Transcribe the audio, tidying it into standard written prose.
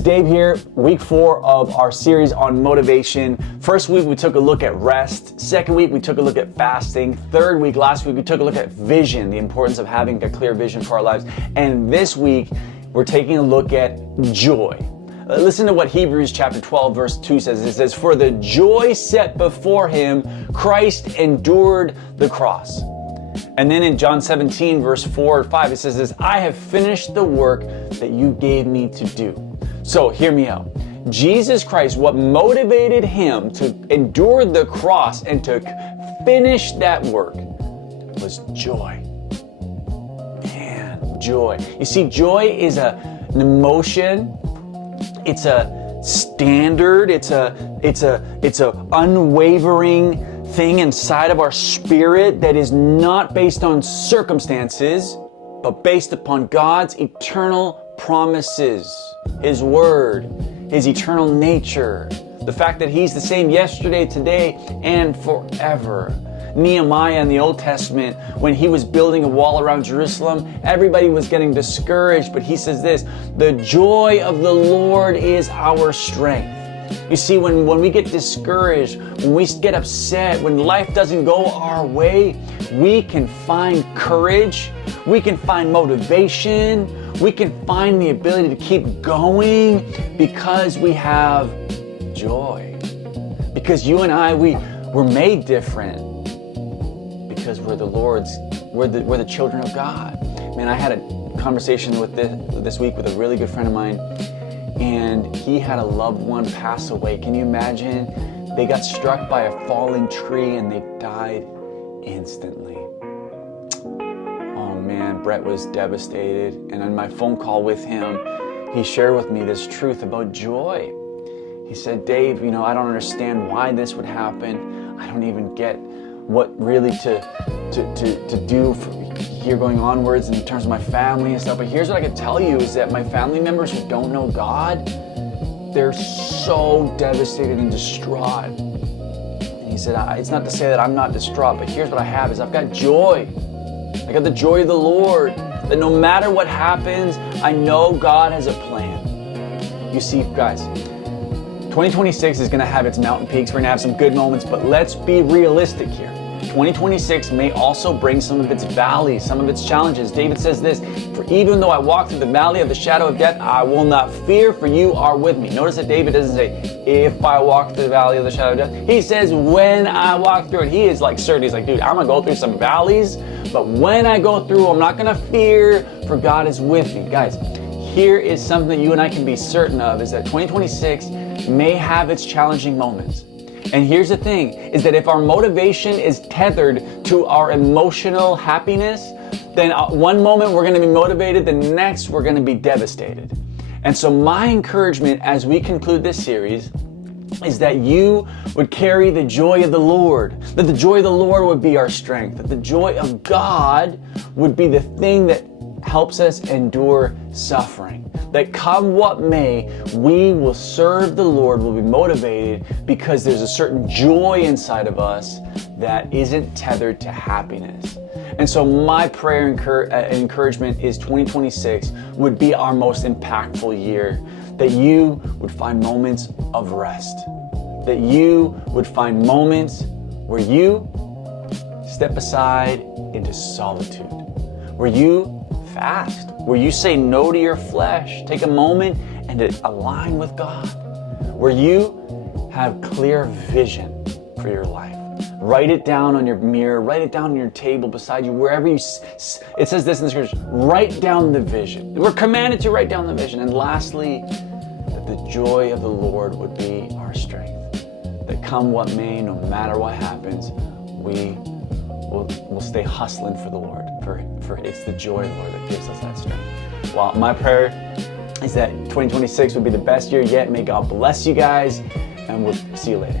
Dave here, week 4 of our series on motivation. First week we took a look at rest. Second week we took a look at fasting. Third week, last week, we took a look at vision, the importance of having a clear vision for our lives. And this week we're taking a look at joy. Listen to what Hebrews chapter 12 verse 2 says. It says, "For the joy set before him, Christ endured the cross." And then in John 17 verse 4 or 5 it says this, "I have finished the work that you gave me to do." So hear me out. Jesus Christ, what motivated him to endure the cross and to finish that work was joy. Man, joy. You see, joy is an emotion. It's a standard. It's a unwavering thing inside of our spirit that is not based on circumstances, but based upon God's eternal promises, His Word, His eternal nature, the fact that He's the same yesterday, today, and forever. Nehemiah in the Old Testament, when he was building a wall around Jerusalem, everybody was getting discouraged, but he says this, "The joy of the Lord is our strength." You see, when we get discouraged, when we get upset, when life doesn't go our way, we can find courage, we can find motivation, we can find the ability to keep going because we have joy. Because you and I, we're made different because we're the children of God. Man, I had a conversation with this week with a really good friend of mine, and he had a loved one pass away. Can you imagine? They got struck by a falling tree and they died instantly. Oh man, Brett was devastated. And on my phone call with him, he shared with me this truth about joy. He said, "Dave, I don't understand why this would happen. I don't even get what really to do here going onwards in terms of my family and stuff. But here's what I can tell you is that my family members who don't know God, they're so devastated and distraught." And he said, "It's not to say that I'm not distraught, but here's what I have is I've got joy. I got the joy of the Lord, that no matter what happens, I know God has a plan." You see, guys, 2026 is going to have its mountain peaks. We're going to have some good moments, but let's be realistic here. 2026 may also bring some of its valleys, some of its challenges. David says this, "For even though I walk through the valley of the shadow of death, I will not fear, for you are with me." Notice that David doesn't say, "If I walk through the valley of the shadow of death." He says, "When I walk through it." He is like certain. He's like, dude, I'm going to go through some valleys, but when I go through, I'm not going to fear, for God is with me. Guys, here is something that you and I can be certain of, is that 2026 may have its challenging moments. And here's the thing, is that if our motivation is tethered to our emotional happiness, then one moment we're going to be motivated, the next we're going to be devastated. And so my encouragement as we conclude this series is that you would carry the joy of the Lord, that the joy of the Lord would be our strength, that the joy of God would be the thing that helps us endure suffering. That come what may, we will serve the Lord, will be motivated because there's a certain joy inside of us that isn't tethered to happiness. And so my prayer and encouragement is 2026 would be our most impactful year, that you would find moments of rest, that you would find moments where you step aside into solitude, where you fast, where you say no to your flesh, take a moment and to align with God, where you have clear vision for your life. Write it down on your mirror, write it down on your table beside you, wherever you, it says this in the scriptures, write down the vision. We're commanded to write down the vision. And lastly, that the joy of the Lord would be our strength, that come what may, no matter what happens, we'll stay hustling for the Lord, for it's the joy of the Lord that gives us that strength. Well, my prayer is that 2026 would be the best year yet. May God bless you guys, and we'll see you later.